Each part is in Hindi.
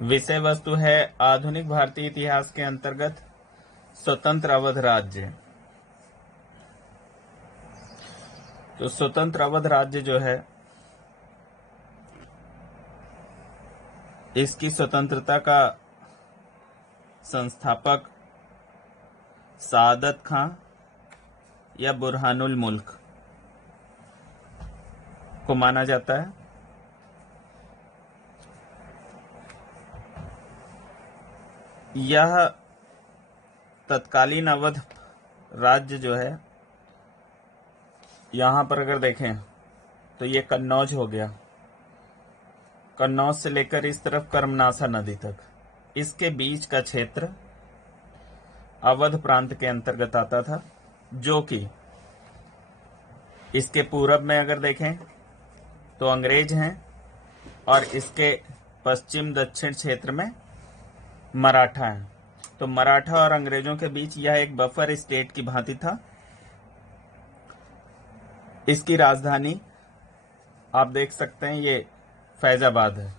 विषय वस्तु है आधुनिक भारतीय इतिहास के अंतर्गत स्वतंत्र अवध राज्य। तो स्वतंत्र अवध राज्य जो है, इसकी स्वतंत्रता का संस्थापक सादत खां या बुरहानुल मुल्क को माना जाता है। यह तत्कालीन अवध राज्य जो है, यहां पर अगर देखें तो ये कन्नौज हो गया, कन्नौज से लेकर इस तरफ कर्मनासा नदी तक, इसके बीच का क्षेत्र अवध प्रांत के अंतर्गत आता था, जो कि इसके पूरब में अगर देखें तो अंग्रेज हैं और इसके पश्चिम दक्षिण क्षेत्र में मराठा हैं। तो मराठा और अंग्रेजों के बीच यह एक बफर स्टेट की भांति था। इसकी राजधानी आप देख सकते हैं, ये फैजाबाद है।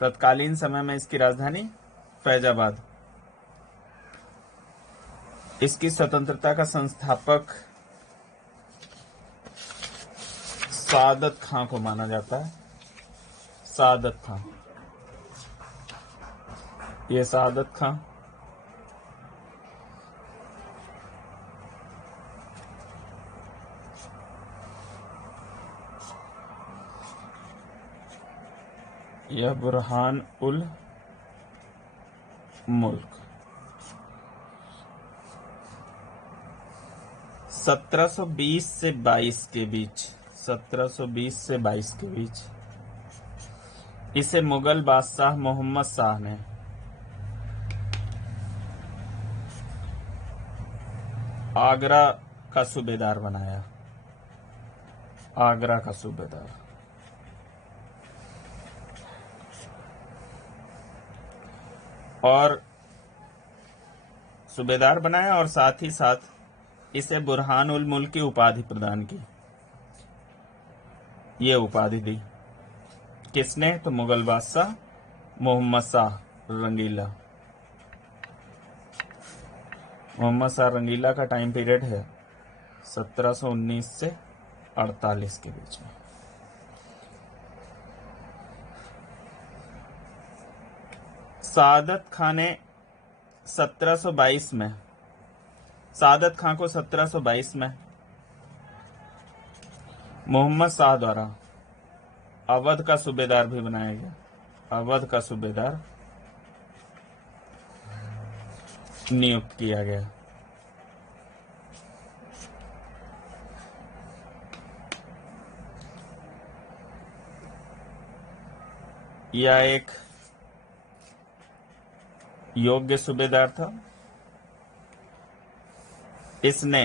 तत्कालीन समय में इसकी राजधानी फैजाबाद। इसकी स्वतंत्रता का संस्थापक सादत खां को माना जाता है। सादत खां, ये सादत खां यह बुरहान उल मुल्क 1720 से 22 के बीच, 1720 से 22 के बीच इसे मुगल बादशाह मोहम्मद शाह ने आगरा का सूबेदार बनाया। आगरा का सूबेदार। और सूबेदार बनाया और साथ ही साथ इसे बुरहान उल मुल्क की उपाधि प्रदान की। ये उपाधि दी किसने? तो मुगल बादशाह मोहम्मद शाह रंगीला। मोहम्मद शाह रंगीला का टाइम पीरियड है 1719 से 48 के बीच में। सादत खां ने 1722 में, सादत खां को 1722 में मोहम्मद शाह द्वारा अवध का सूबेदार भी बनाया गया। अवध का सूबेदार नियुक्त किया गया। यह एक योग्य सूबेदार था। इसने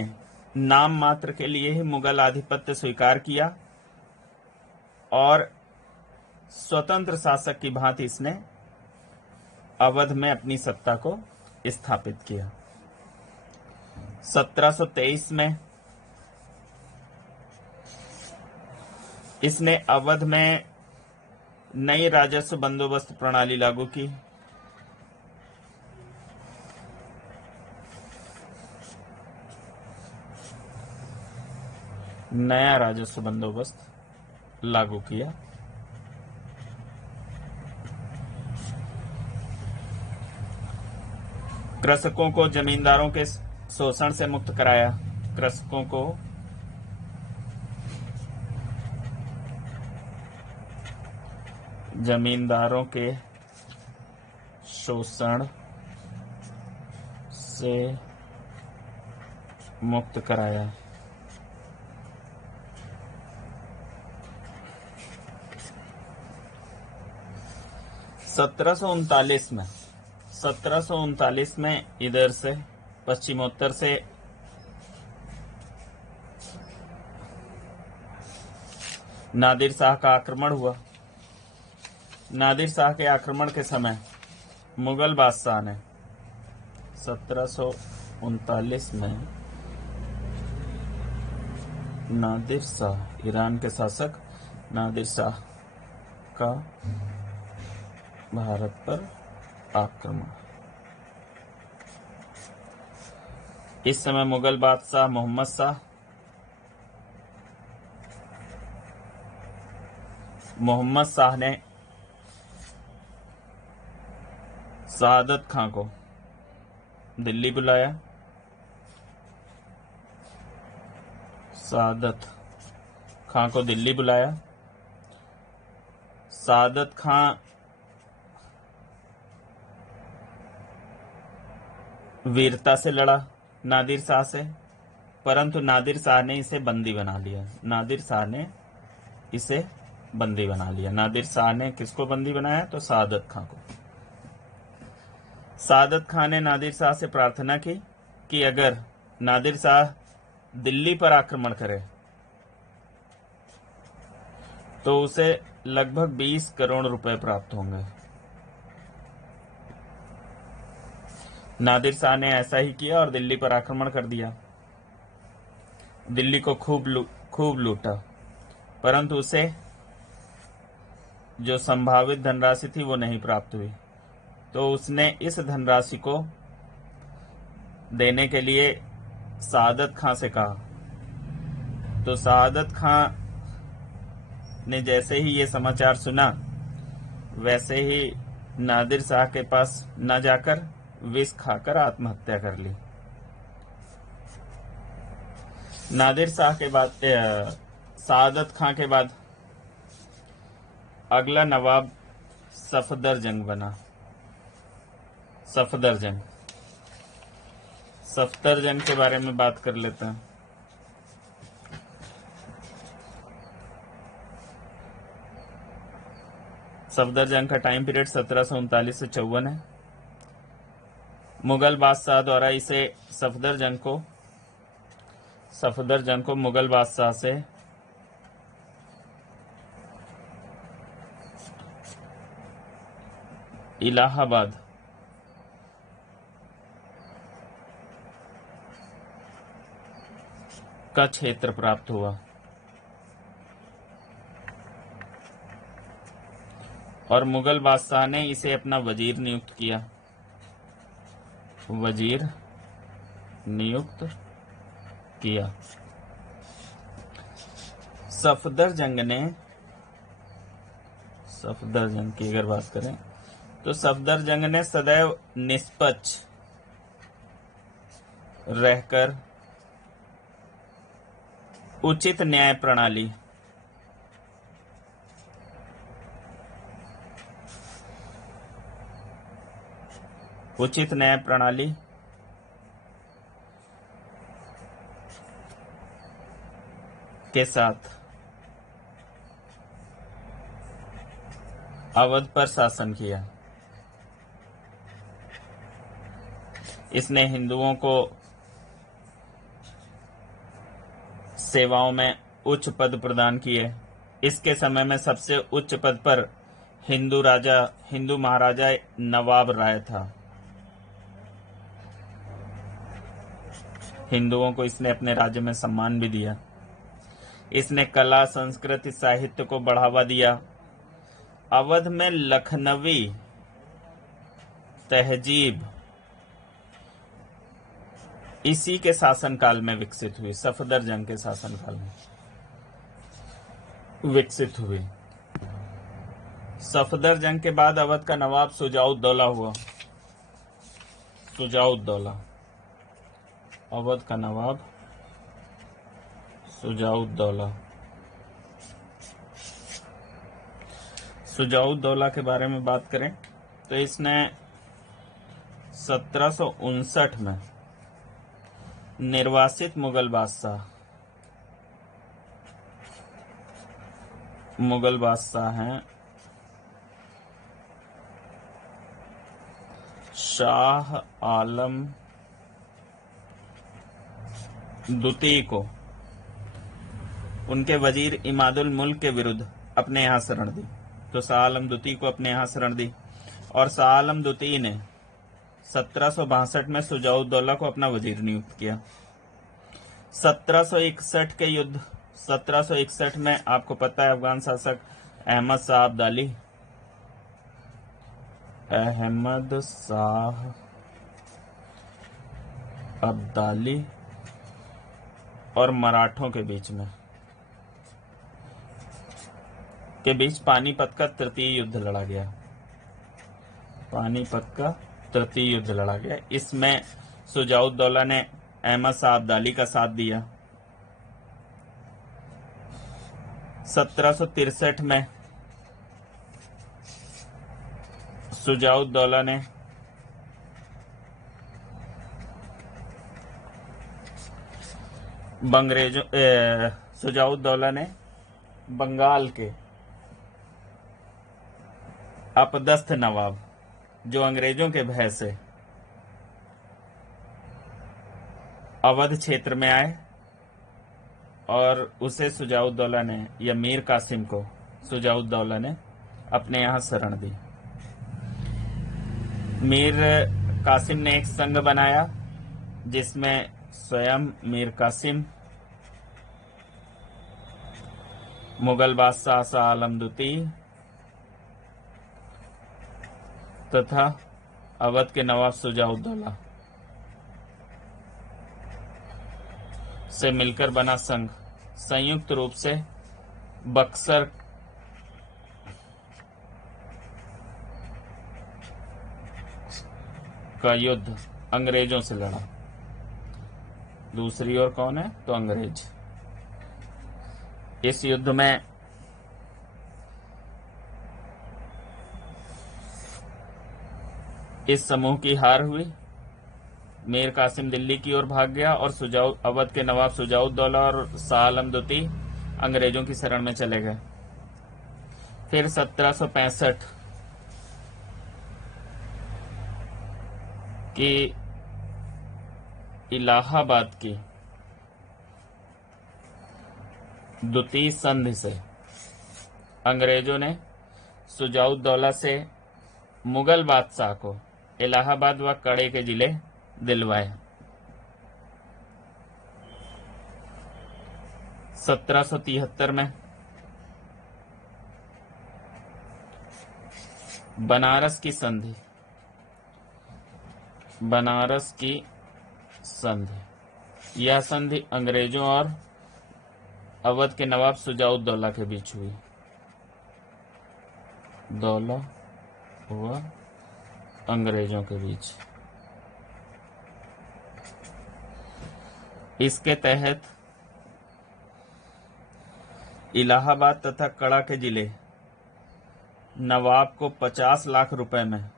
नाम मात्र के लिए ही मुगल आधिपत्य स्वीकार किया और स्वतंत्र शासक की भांति इसने अवध में अपनी सत्ता को स्थापित किया। 1723 में इसने अवध में नई राजस्व बंदोबस्त प्रणाली लागू की। नया राजस्व बंदोबस्त लागू किया। कृषकों को जमींदारों के शोषण से मुक्त कराया। कृषकों को जमींदारों के शोषण से मुक्त कराया। सत्रह सौ उनतालीस में इधर से पश्चिमोत्तर से नादिर शाह का आक्रमण हुआ। नादिर शाह के आक्रमण के समय मुगल बादशाह ने 1739 में नादिर शाह, ईरान के शासक नादिर शाह का भारत पर आक्रमण। इस समय मुगल बादशाह मोहम्मद शाह ने शहादत खां को दिल्ली बुलाया। शहादत खां वीरता से लड़ा नादिर शाह से, परंतु नादिर शाह ने इसे बंदी बना लिया। नादिर शाह ने किसको बंदी बनाया? तो शहादत खां को। शहादत खां ने नादिर शाह से प्रार्थना की कि अगर नादिर शाह दिल्ली पर आक्रमण करे तो उसे लगभग 20 करोड़ रुपए प्राप्त होंगे। नादिर शाह ने ऐसा ही किया और दिल्ली पर आक्रमण कर दिया। दिल्ली को खूब लूटा, परंतु उसे जो संभावित धनराशि थी वो नहीं प्राप्त हुई। तो उसने इस धनराशि को देने के लिए शहादत खां से कहा। तो शहादत खां ने जैसे ही ये समाचार सुना, वैसे ही नादिर शाह के पास न जाकर विष खाकर आत्महत्या कर ली। नादिर शाह के बाद शहादत खां के बाद अगला नवाब सफदरजंग बना। सफदरजंग के बारे में बात कर लेते हैं। सफदरजंग का टाइम पीरियड 1739 से 54 है। मुगल बादशाह द्वारा इसे सफदरजंग को मुगल बादशाह से इलाहाबाद का क्षेत्र प्राप्त हुआ और मुगल बादशाह ने इसे अपना वजीर नियुक्त किया। सफदरजंग की अगर बात करें तो सफदरजंग ने सदैव निष्पक्ष रहकर उचित न्याय प्रणाली के साथ अवध पर शासन किया। इसने हिंदुओं को सेवाओं में उच्च पद प्रदान किए। इसके समय में सबसे उच्च पद पर हिंदू महाराजा नवाब राय था। हिंदुओं को इसने अपने राज्य में सम्मान भी दिया। इसने कला, संस्कृति, साहित्य को बढ़ावा दिया। अवध में लखनवी तहजीब इसी के शासनकाल में विकसित हुई। सफदरजंग के शासनकाल में विकसित हुई। सफदरजंग के बाद अवध का नवाब शुजाउद्दौला हुआ। अवध का नवाब शुजाउद्दौला के बारे में बात करें तो इसने 1759 में निर्वासित मुगल बादशाह हैं शाह आलम द्वितीय को उनके वजीर इमादुल मुल्क के विरुद्ध अपने यहाँ शरण दी। तो शाह आलम द्वितीय को अपने यहाँ शरण दी और शाह आलम द्वितीय ने 1762 में शुजाउद्दौला को अपना वजीर नियुक्त किया। 1761 में आपको पता है अफगान शासक अहमद शाह अब्दाली अहमद शाह अब्दाली और मराठों के बीच पानीपत का तृतीय युद्ध लड़ा गया। पानीपत का तृतीय युद्ध लड़ा गया। इसमें शुजाउद्दौला ने अहमद शाह अब्दाली का साथ दिया। 1763 में शुजाउद्दौला ने शुजाउद्दौला ने बंगाल के अपदस्थ नवाब, जो अंग्रेजों के भय से अवध क्षेत्र में आए, और उसे शुजाउद्दौला ने या मीर कासिम को शुजाउद्दौला ने अपने यहां शरण दी। मीर कासिम ने एक संघ बनाया जिसमें स्वयं मीर कासिम, मुगल बादशाह शाह आलम द्वितीय तथा अवध के नवाब शुजाउद्दौला से मिलकर बना संघ संयुक्त रूप से बक्सर का युद्ध अंग्रेजों से लड़ा। दूसरी ओर कौन है? तो अंग्रेज। इस युद्ध में इस समूह की हार हुई। मीर कासिम दिल्ली की ओर भाग गया और अवध के नवाब शुजाउद्दौला और शाह आलम द्वितीय अंग्रेजों की शरण में चले गए। फिर 1765 की इलाहाबाद की द्वितीय संधि से अंग्रेजों ने शुजाउद्दौला से मुगल बादशाह को इलाहाबाद व कड़े के जिले दिलवाए। 1773 में बनारस की संधि यह संधि अंग्रेजों और अवध के नवाब शुजाउद्दौला के बीच हुई। दौला हुआ अंग्रेजों के बीच। इसके तहत इलाहाबाद तथा कड़ा के जिले नवाब को 50 लाख रुपए में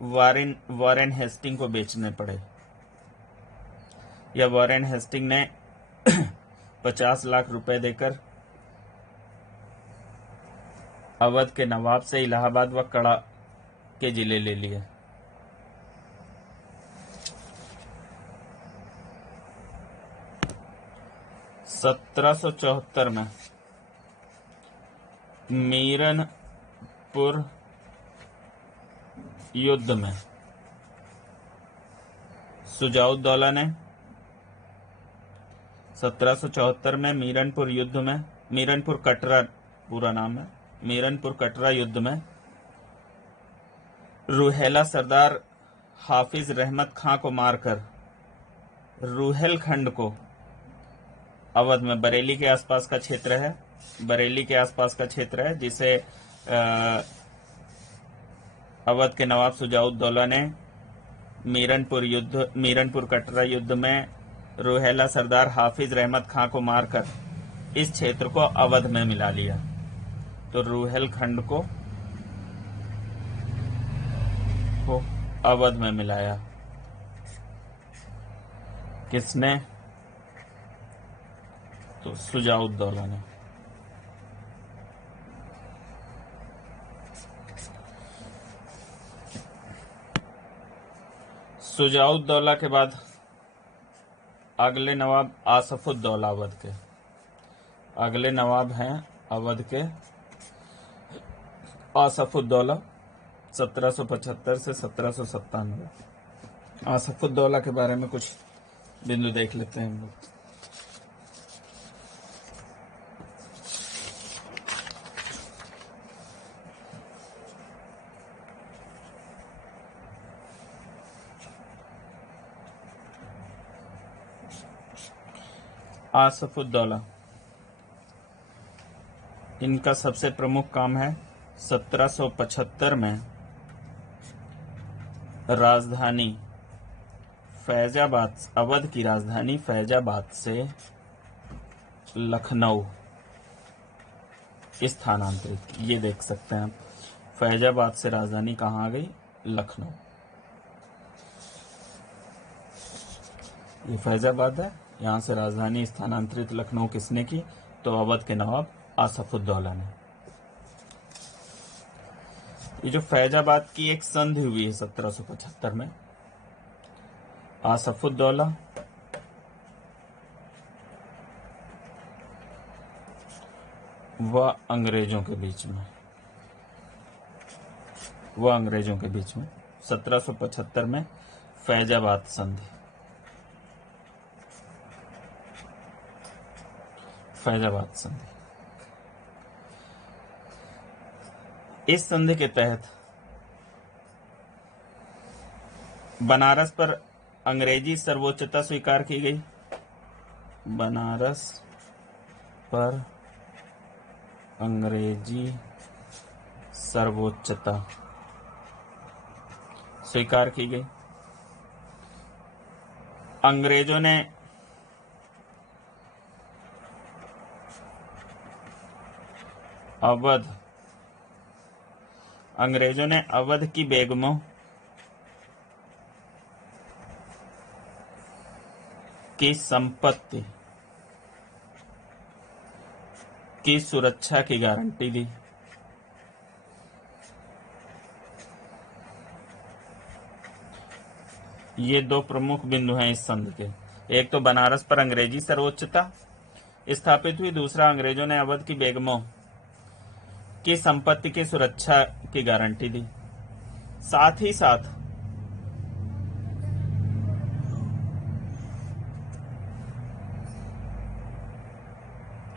वॉरेन हेस्टिंग को बेचने पड़े। या वॉरेन हेस्टिंग ने 50 लाख रुपए देकर अवध के नवाब से इलाहाबाद व कड़ा के जिले ले लिए। (1774) में मीरनपुर युद्ध में शुजाउद्दौला ने 1774 में मीरनपुर युद्ध में मीरनपुर कटरा पूरा नाम है मीरनपुर कटरा युद्ध में रूहेला सरदार हाफिज रहमत खां को मारकर रूहेलखंड को अवध में बरेली के आसपास का क्षेत्र है जिसे अवध के नवाब शुजाउद्दौला ने मीरनपुर कटरा युद्ध में रूहेला सरदार हाफिज रहमत खां को मारकर इस क्षेत्र को अवध में मिला लिया। तो रूहेलखंड को अवध में मिलाया। किसने? तो शुजाउद्दौला ने। शुजाउद्दौला के बाद अगले नवाब आसफुद्दौला अवध के। अगले नवाब हैं अवध के आसफुद्दौला 1775 से 1797। आसफुद्दौला के बारे में कुछ बिंदु देख लेते हैं हम लोग। आसफुद्दौला, इनका सबसे प्रमुख काम है 1775 में राजधानी फैजाबाद, अवध की राजधानी फैजाबाद से लखनऊ स्थानांतरित। ये देख सकते हैं आप, फैजाबाद से राजधानी कहाँ आ गई? लखनऊ। ये फैजाबाद है, यहाँ से राजधानी स्थानांतरित लखनऊ किसने की? तो अवध के नवाब आसफुद्दौला ने। ये जो फैजाबाद की एक संधि हुई है 1775 में, आसफुद्दौला व अंग्रेजों के बीच में, 1775 में फैजाबाद संधि, फैजाबाद संधि। इस संधि के तहत बनारस पर अंग्रेजी सर्वोच्चता स्वीकार की गई। बनारस पर अंग्रेजी सर्वोच्चता स्वीकार की गई। अंग्रेजों ने अवध की बेगमों की संपत्ति की सुरक्षा की गारंटी दी। ये दो प्रमुख बिंदु हैं इस संधि के। एक तो बनारस पर अंग्रेजी सर्वोच्चता स्थापित हुई, दूसरा अंग्रेजों ने अवध की बेगमों की संपत्ति की सुरक्षा की गारंटी दी। साथ ही साथ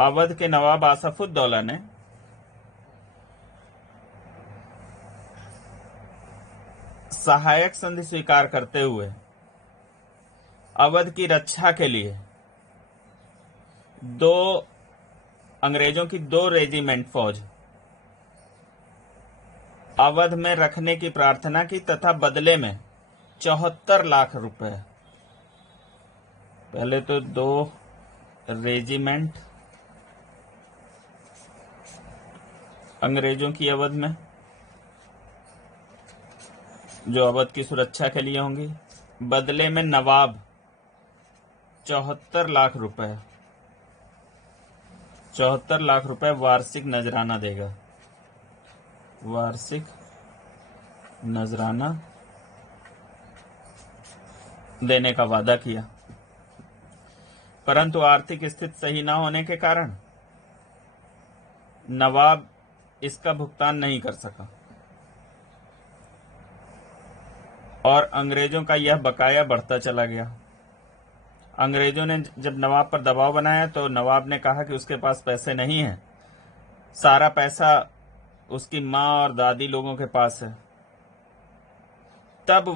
अवध के नवाब आसफुद्दौला ने सहायक संधि स्वीकार करते हुए अवध की रक्षा के लिए अंग्रेजों की 2 रेजिमेंट फौज अवध में रखने की प्रार्थना की तथा बदले में 74 लाख रुपए, पहले तो 2 रेजिमेंट अंग्रेजों की अवध में, जो अवध की सुरक्षा के लिए होंगी, बदले में नवाब 74 लाख रुपए, 74 लाख रुपए वार्षिक नजराना देगा। वार्षिक नजराना देने का वादा किया, परंतु आर्थिक स्थिति सही न होने के कारण नवाब इसका भुगतान नहीं कर सका और अंग्रेजों का यह बकाया बढ़ता चला गया। अंग्रेजों ने जब नवाब पर दबाव बनाया तो नवाब ने कहा कि उसके पास पैसे नहीं हैं, सारा पैसा उसकी मां और दादी लोगों के पास है। तब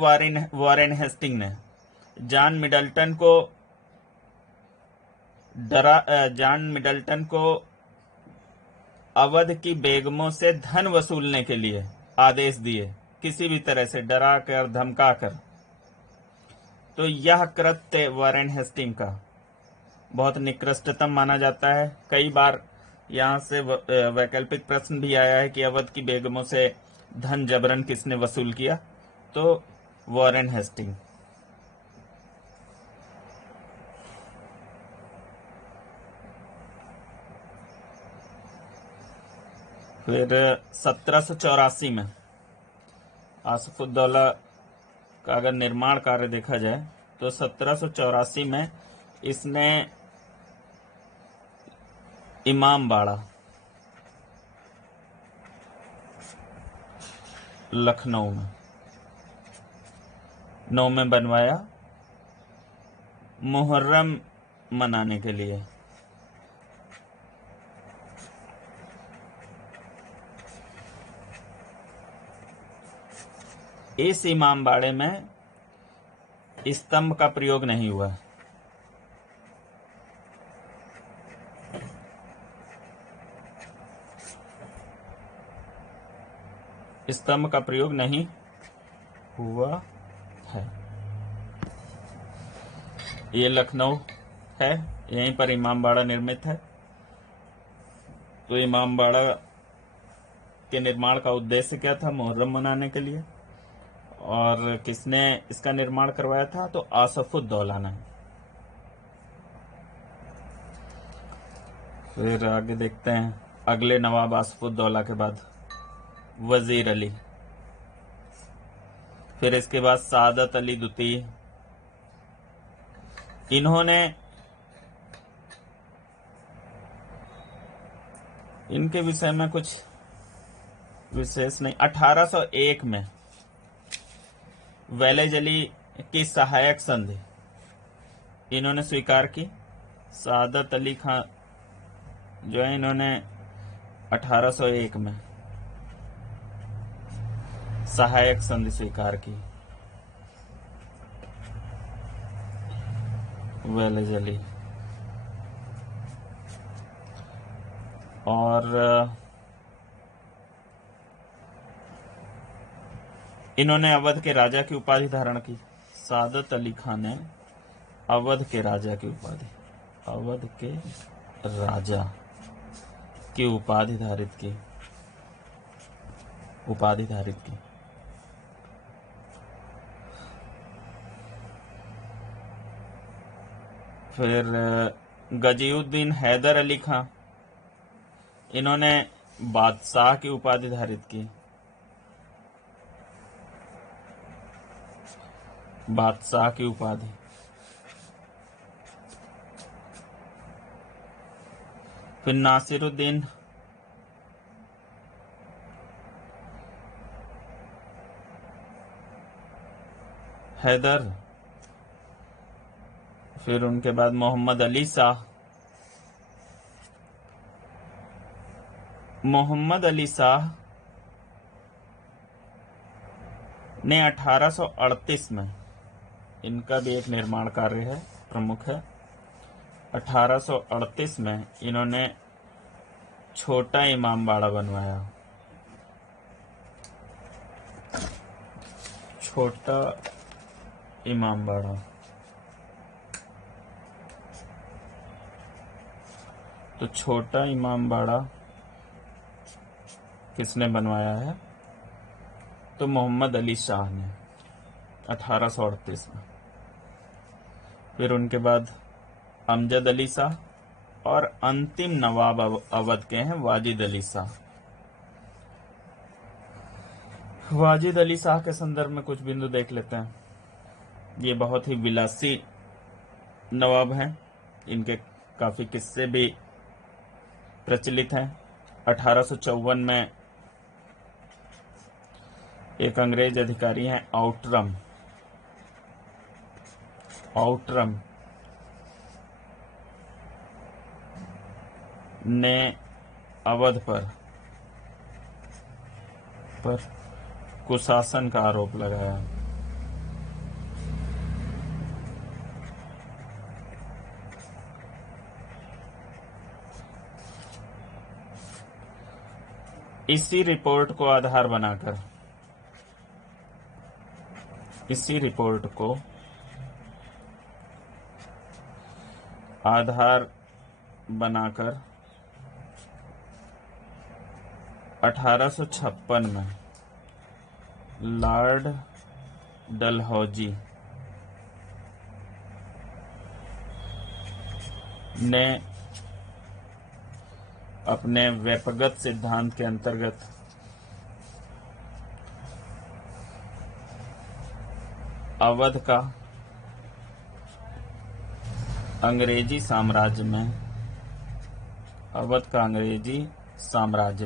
वॉरेन हेस्टिंग ने जॉन मिडल्टन को अवध की बेगमों से धन वसूलने के लिए आदेश दिए, किसी भी तरह से डरा कर धमका कर। तो यह कृत्य वॉरेन हेस्टिंग का बहुत निकृष्टतम माना जाता है। कई बार यहां से वैकल्पिक प्रश्न भी आया है कि अवध की बेगमों से धन जबरन किसने वसूल किया? तो वॉरेन हेस्टिंग। फिर 1784 में आसफुद्दौला का अगर निर्माण कार्य देखा जाए तो 1784 में इसने इमामबाड़ा लखनऊ में बनवाया मुहर्रम मनाने के लिए। इस इमामबाड़े में स्तंभ का प्रयोग नहीं हुआ। स्तंभ का प्रयोग नहीं हुआ है। ये लखनऊ है, यहीं पर इमामबाड़ा निर्मित है। तो इमामबाड़ा के निर्माण का उद्देश्य क्या था? मुहर्रम मनाने के लिए। और किसने इसका निर्माण करवाया था? तो आसफुद्दौला ने। फिर आगे देखते हैं, अगले नवाब आसफुद्दौला के बाद वजीर अली, फिर इसके बाद सादत अली द्वितीय। इन्होंने, इनके विषय में कुछ विशेष नहीं। 1801 में वेलेज अली की सहायक संधि इन्होंने स्वीकार की। सादत अली खान जो है, इन्होंने 1801 में सहायक संधि स्वीकार की वेलेज अली। और इन्होंने अवध के राजा की उपाधि धारण की। सादत अली खान ने अवध के राजा की उपाधि, अवध के राजा की उपाधि धारित की, उपाधि धारित की। फिर गजीउद्दीन हैदर अली खां, इन्होंने बादशाह की उपाधि धारित की, बादशाह की उपाधि। फिर नासिरुद्दीन हैदर, फिर उनके बाद मोहम्मद अली शाह। मोहम्मद अली शाह ने 1838 में, इनका भी एक निर्माण कार्य है, प्रमुख है। 1838 में इन्होंने छोटा इमामबाड़ा बनवाया, छोटा इमामबाड़ा। तो छोटा इमामबाड़ा किसने बनवाया है? तो मोहम्मद अली शाह ने 1838 में। फिर उनके बाद अमजद अली शाह, और अंतिम नवाब अवध के हैं वाजिद अली शाह। वाजिद अली शाह के संदर्भ में कुछ बिंदु देख लेते हैं। ये बहुत ही विलासी नवाब हैं, इनके काफी किस्से भी प्रचलित हैं। 1854 में एक अंग्रेज अधिकारी हैं आउटरम, ने अवध पर कुशासन का आरोप लगाया। इसी रिपोर्ट को आधार बनाकर, इसी रिपोर्ट को आधार बनाकर 1856 में लॉर्ड डलहौजी ने अपने व्यपगत सिद्धांत के अंतर्गत अवध का अंग्रेजी साम्राज्य में, अवध का अंग्रेजी साम्राज्य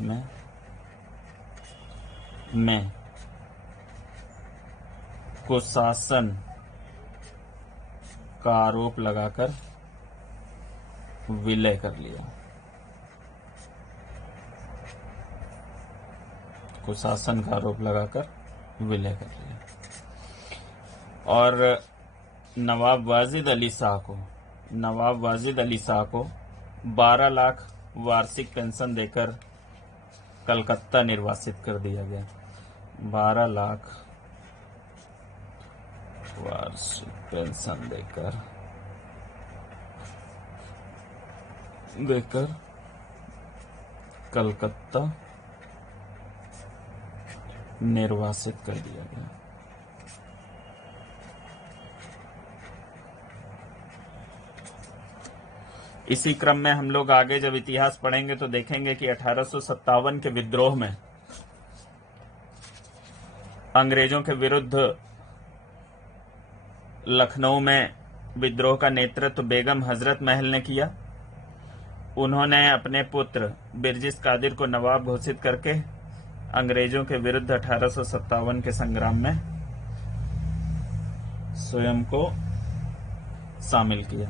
में कुशासन का आरोप लगाकर विलय कर लिया। कुशासन का आरोप लगाकर विलय कर लिया। और नवाब वाजिद अली शाह को 12 लाख वार्षिक पेंशन देकर कलकत्ता निर्वासित कर दिया गया। 12 लाख वार्षिक पेंशन देकर कलकत्ता निर्वासित कर दिया गया। इसी क्रम में हम लोग आगे जब इतिहास पढ़ेंगे तो देखेंगे कि 1857 के विद्रोह में अंग्रेजों के विरुद्ध लखनऊ में विद्रोह का नेतृत्व बेगम हजरत महल ने किया। उन्होंने अपने पुत्र बिरजिस कादिर को नवाब घोषित करके अंग्रेजों के विरुद्ध 1857 के संग्राम में स्वयं को शामिल किया।